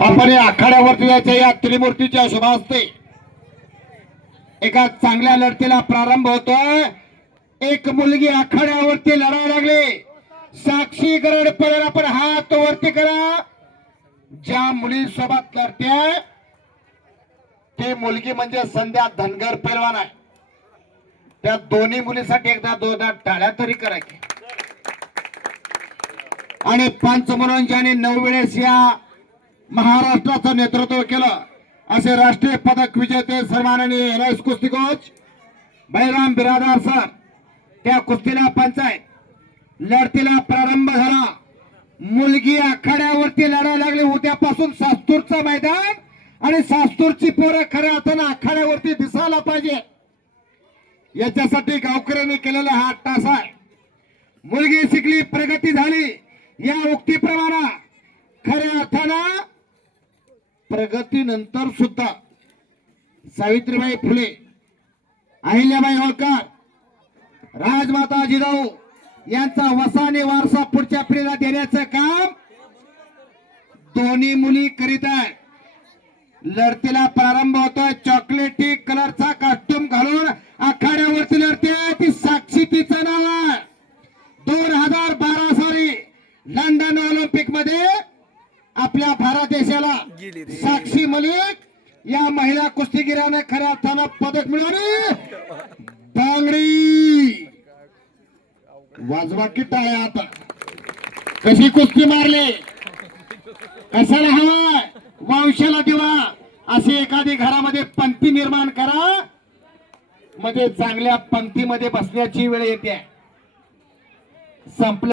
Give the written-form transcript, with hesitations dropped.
आपण या आखाड्यावरती याच्या या त्रिमूर्तीच्या शुभास्ते एका चांगल्या लढतीला प्रारंभ होतोय। एक मुलगी आखाड्यावरती लढायला लागली। साक्षी गरड पडेल, आपण हात वरती करा। ज्या मुलीसोबत लढते ती मुलगी म्हणजे संध्या धनगर पैलवान आहे। त्या दोन्ही मुलीसाठी एकदा दोनदा टाळ्या तरी करायची। आणि पंच म्हणून ज्याने 9 वेळेस या महाराष्ट्राचं नेतृत्व केलं असे राष्ट्रीय पदक विजेते सन्माननीय राईस कुस्ती कोच बैराम बिरादार सर, त्या कुस्तीला पंचायत लढतीला प्रारंभ झाला। मुलगी आखाड्यावरती लढायला लागली। उद्यापासून सास्तूरचं मैदान आणि सास्तूरची पोरं खऱ्या अर्थानं आखाड्यावरती दिसायला पाहिजे, याच्यासाठी गावकऱ्यांनी केलेला हा टास आहे। मुलगी शिकली, प्रगती झाली, या उक्तीप्रमाणे खऱ्या अर्थानं प्रगतीनंतर सुद्धा सावित्रीबाई फुले, अहिल्याबाई होळकर, राजमाता जिजाऊ यांचा वसाने वारसा पुढच्या पिढीला देण्याचं काम दोन्ही मुली करीत आहेत। लढतीला प्रारंभ होतोय। चॉकलेटी कलरचा कॉस्ट्युम घालून आखाड्यावरती लढते ती साक्षी, तिचं नाव आहे। 2012 साली लंडन ऑलिम्पिक मध्ये आपल्या भारत देशाला साक्षी मलिक या महिला कुस्तीगिराने खऱ्या अर्थानं पदक मिळवले। बांगडी वाजवा की टाळ्या। आता कशी कुस्ती मारली, कशाला हवाय वंशाला दिवा, अशी एखादी घरामध्ये पंक्ती निर्माण करा, म्हणजे चांगल्या पंक्तीमध्ये बसण्याची वेळ येते। संपलं।